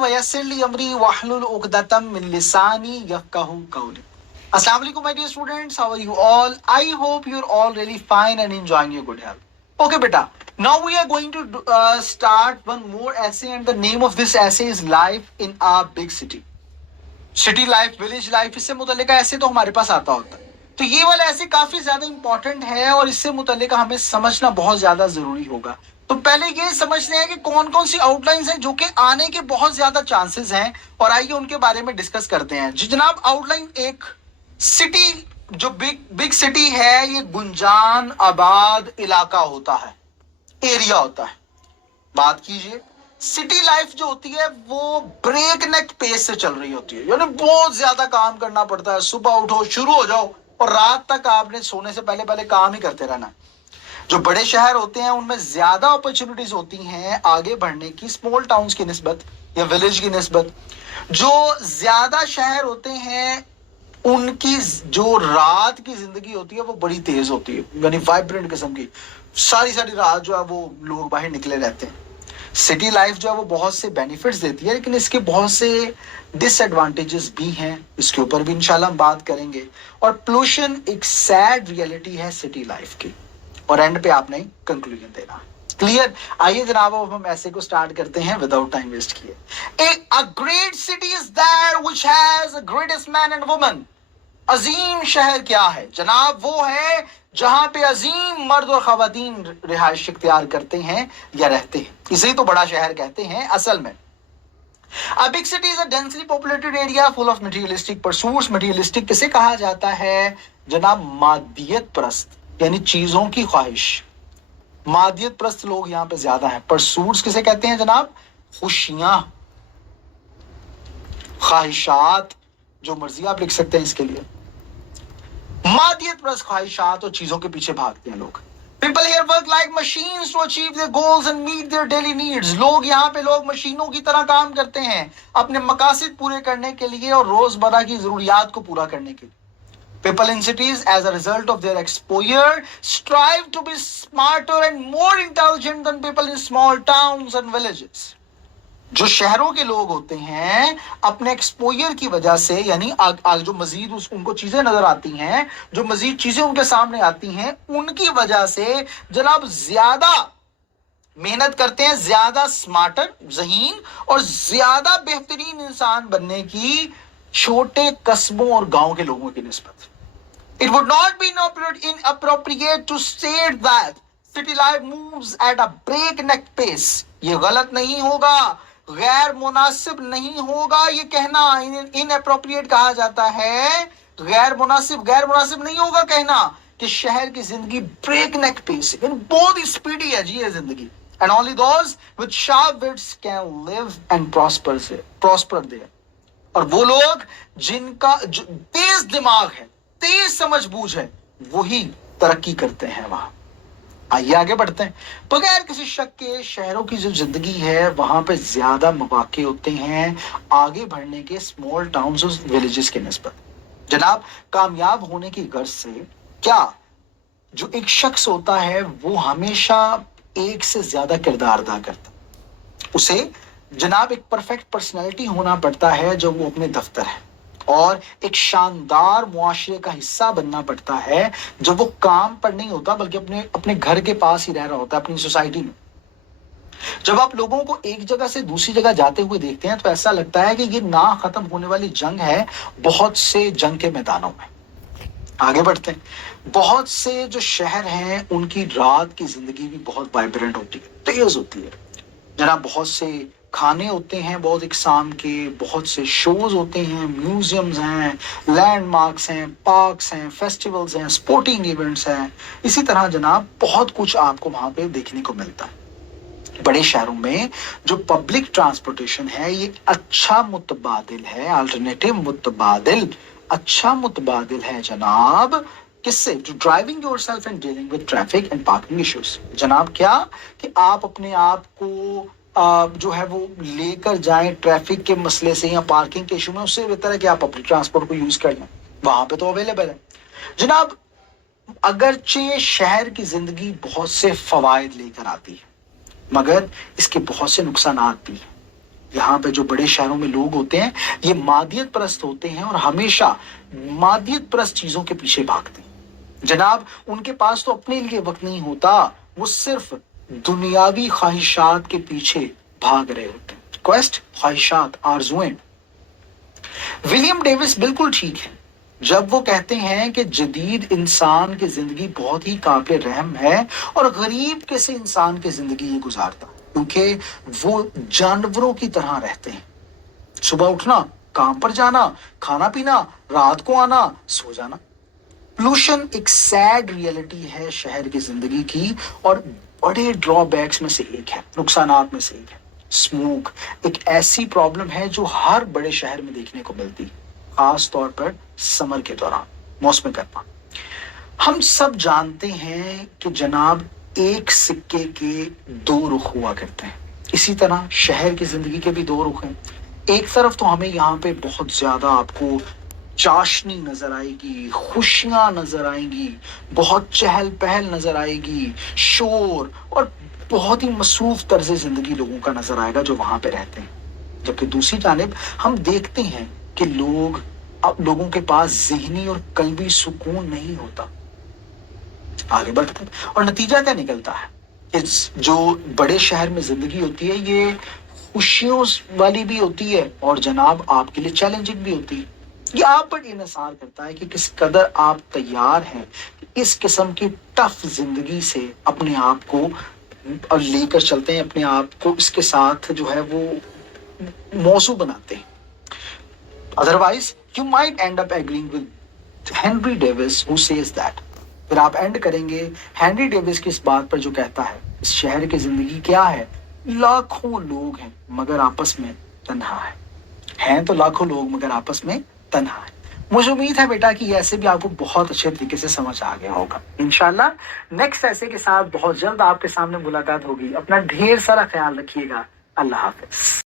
वयस्सिर ली अमरी वहलुल उक़दतम मिन लिसानी यफ़क़हू क़ौली. Assalamu alaikum my dear students, how are you all? I hope you're all really fine and enjoying your good health. Okay beta, now we are going to start one more essay, and the name of this essay is Life in a Big City. City life, village life, इससे मुतल्लिका ऐसे तो हमारे पास आता होता है. तो ये वाला ऐसे काफी ज्यादा इंपॉर्टेंट है और इससे मुतल्लिका हमें समझना बहुत ज्यादा जरूरी होगा. तो पहले ये समझते हैं कि कौन कौन सी आउटलाइंस हैं जो कि आने के बहुत ज्यादा चांसेस हैं, और आइए उनके बारे में डिस्कस करते हैं. जी जनाब, आउटलाइन एक, सिटी जो बिग सिटी है ये गुंजान आबाद इलाका होता है, एरिया होता है. बात कीजिए, सिटी लाइफ जो होती है वो ब्रेक नेक पेस से चल रही होती है, यानी बहुत ज्यादा काम करना पड़ता है. सुबह उठो, शुरू हो जाओ और रात तक आपने सोने से पहले पहले काम ही करते रहना. जो बड़े शहर होते हैं उनमें ज्यादा अपॉर्चुनिटीज होती हैं आगे बढ़ने की स्मॉल टाउन्स की निस्बत या विलेज की निस्बत. जो ज्यादा शहर होते हैं उनकी जो रात की जिंदगी होती है वो बड़ी तेज होती है, यानी वाइब्रेंट किस्म की. सारी सारी रात जो है वो लोग बाहर निकले रहते हैं. सिटी लाइफ जो है वो बहुत से बेनिफिट्स देती है, लेकिन इसके बहुत से डिसएडवांटेजेस भी हैं. इसके ऊपर भी इंशाल्लाह हम बात करेंगे. और पोल्यूशन एक सैड रियलिटी है सिटी लाइफ की, और एंड पे आपने कंक्लूजन देना. क्लियर? आइए जनाब, अब हम ऐसे को स्टार्ट करते हैं विदाउट टाइम वेस्ट किए. A great city is that which has the greatest man and woman. अजीम शहर क्या है जनाब? वो है जहां पे अजीम मर्द और खवातीन रिहाइश इख्तियार करते हैं या रहते हैं. इसे ही तो बड़ा शहर कहते हैं असल में. A big city is a densely populated area full of materialistic pursuits. Materialistic किसे कहा जाता है जनाब? मादियत परस्त, यानी चीजों की ख्वाहिश. मादियत परस्त लोग यहाँ पे ज्यादा हैं. परसूट्स किसे कहते हैं जनाब? खुशियां, ख्वाहिशात, जो मर्जी आप लिख सकते हैं इसके लिए. मादियत परस्त ख्वाहिशात और चीजों के पीछे भागते हैं लोग. People here work like machines to achieve their goals and meet their daily needs. लोग यहाँ पे लोग मशीनों की तरह काम करते हैं अपने मकासद पूरे करने के लिए और रोजमर्रा की जरूरियात को पूरा करने के लिए. People in cities, as a result of their exposure, strive to be smarter and more intelligent than people in small towns and villages. जो शहरों के लोग होते हैं अपने एक्सपोजर की वजह से, यानी जो मजीद उनको चीजें नजर आती हैं, जो मजीद चीजें उनके सामने आती हैं, उनकी वजह से जनाब ज्यादा मेहनत करते हैं, ज्यादा स्मार्टर, ज़हीन और ज्यादा बेहतरीन इंसान बनने की छोटे कस्बों और गांव के लोगों की निस्बत. It would not be inappropriate to state that city life moves at a breakneck pace. ये गलत नहीं होगा, गैर मुनासिब नहीं होगा ये कहना. इनअप्रोप्रिएट कहा जाता है, गैर मुनासिब नहीं होगा कहना कि शहर की जिंदगी ब्रेकनेक पेस है, बहुत ही स्पीडी है जी ये जिंदगी. And only those with sharp wits can live and prosper there. और वो लोग जिनका जो तेज दिमाग है, तेज समझ बूझ है, वही तरक्की करते हैं वहां. आइए आगे बढ़ते हैं. बगैर किसी शक के शहरों की जो जिंदगी है वहां पे ज्यादा मौके होते हैं आगे बढ़ने के स्मॉल टाउन्स और विलेजेस के निस्बत. जनाब, कामयाब होने की गर्ज से क्या जो एक शख्स होता है वो हमेशा एक से ज्यादा किरदार अदा करता. उसे जनाब एक परफेक्ट पर्सनैलिटी होना पड़ता है जो वो अपने दफ्तर है, और एक शानदार मुआशरे का हिस्सा बनना पड़ता है जब वो काम पर नहीं होता बल्कि अपने घर के पास ही रह रहा होता है, अपनी सोसाइटी में. जब आप लोगों को एक जगह से दूसरी जगह जाते हुए देखते हैं तो ऐसा लगता है कि ये ना खत्म होने वाली जंग है बहुत से जंग के मैदानों में. आगे बढ़ते हैं. बहुत से जो शहर हैं उनकी रात की जिंदगी भी बहुत वाइब्रेंट होती है, तेज होती है जनाब. बहुत से खाने होते हैं बहुत इकसाम के, बहुत से शोज होते हैं, म्यूजियम्स हैं, लैंडमार्क्स हैं, पार्क्स हैं, फेस्टिवल्स हैं, स्पोर्टिंग इवेंट्स हैं. इसी तरह जनाब बहुत कुछ आपको वहां पे देखने को मिलता है. बड़े शहरों में जो पब्लिक ट्रांसपोर्टेशन है ये अच्छा मुतबादिल है, अल्टरनेटिव मुतबादिल, अच्छा मुतबादिल है जनाब. किससे? To driving yourself and dealing with traffic and parking issues. जनाब क्या कि आप अपने आप को जो है वो लेकर जाएं ट्रैफिक के मसले से या पार्किंग के इशू में, उससे बेहतर है कि आप पब्लिक ट्रांसपोर्ट को यूज कर लें, वहां पे तो अवेलेबल है. जनाब अगरचे शहर की जिंदगी बहुत से फवायद लेकर आती है मगर इसके बहुत से नुकसान भी हैं. यहाँ पे जो बड़े शहरों में लोग होते हैं ये मादियत परस्त होते हैं और हमेशा मादियत परस्त चीजों के पीछे भागते हैं। जनाब उनके पास तो अपने लिए वक्त नहीं होता, वो सिर्फ दुनियावी ख्वाहिशात के पीछे भाग रहे होते हैं। क्वेस्ट, ख्वाहिशात, आरज़ुएं। विलियम डेविस बिल्कुल ठीक है जब वो कहते हैं कि जदीद इंसान की जिंदगी बहुत ही काबिल रहम है और गरीब कैसे इंसान की जिंदगी ये गुजारता, क्योंकि वो जानवरों की तरह रहते हैं। सुबह उठना, काम पर जाना, खाना पीना, रात को आना, सो जाना। पोल्यूशन एक सैड रियलिटी है शहर की जिंदगी की और बड़े ड्रॉबैक्स में से एक है, नुकसानात में से एक है। स्मोक एक ऐसी प्रॉब्लम है जो हर बड़े शहर में देखने को मिलती है, खास तौर पर समर के दौरान, मौसम गर्मा। हम सब जानते हैं कि जनाब एक सिक्के के दो रुख हुआ करते हैं, इसी तरह शहर की जिंदगी के भी दो रुख हैं। एक तरफ तो हमें यहाँ पे बहुत ज्यादा आपको चाशनी नजर आएगी, खुशियां नजर आएंगी, बहुत चहल पहल नजर आएगी, शोर और बहुत ही मसरूफ तर्ज जिंदगी लोगों का नजर आएगा जो वहां पे रहते हैं। जबकि दूसरी जानिब हम देखते हैं कि लोगों के पास ज़हनी और कल्बी सुकून नहीं होता। आगे बढ़ते हैं और नतीजा क्या निकलता है, इस जो बड़े शहर में जिंदगी होती है ये खुशियों वाली भी होती है और जनाब आपके लिए चैलेंजिंग भी होती है। ये आप पर इन्हिसार करता है कि किस कदर आप तैयार हैं इस किस्म की टफ जिंदगी से अपने आप को और लेकर चलते हैं, अपने आप को इसके साथ जो है वो मौसू बनाते हैं। Otherwise you might and up agreeing with Henry Davis who says that. फिर आप एंड करेंगे हेनरी डेविस की इस बात पर जो कहता है इस शहर की जिंदगी क्या है, लाखों लोग हैं मगर आपस में तन्हा है। हैं तो लाखों लोग मगर आपस में तन्हा है। मुझे उम्मीद है बेटा कि ऐसे भी आपको बहुत अच्छे तरीके से समझ आ गया होगा। इंशाल्लाह नेक्स्ट ऐसे के साथ बहुत जल्द आपके सामने मुलाकात होगी। अपना ढेर सारा ख्याल रखिएगा। अल्लाह हाफिज।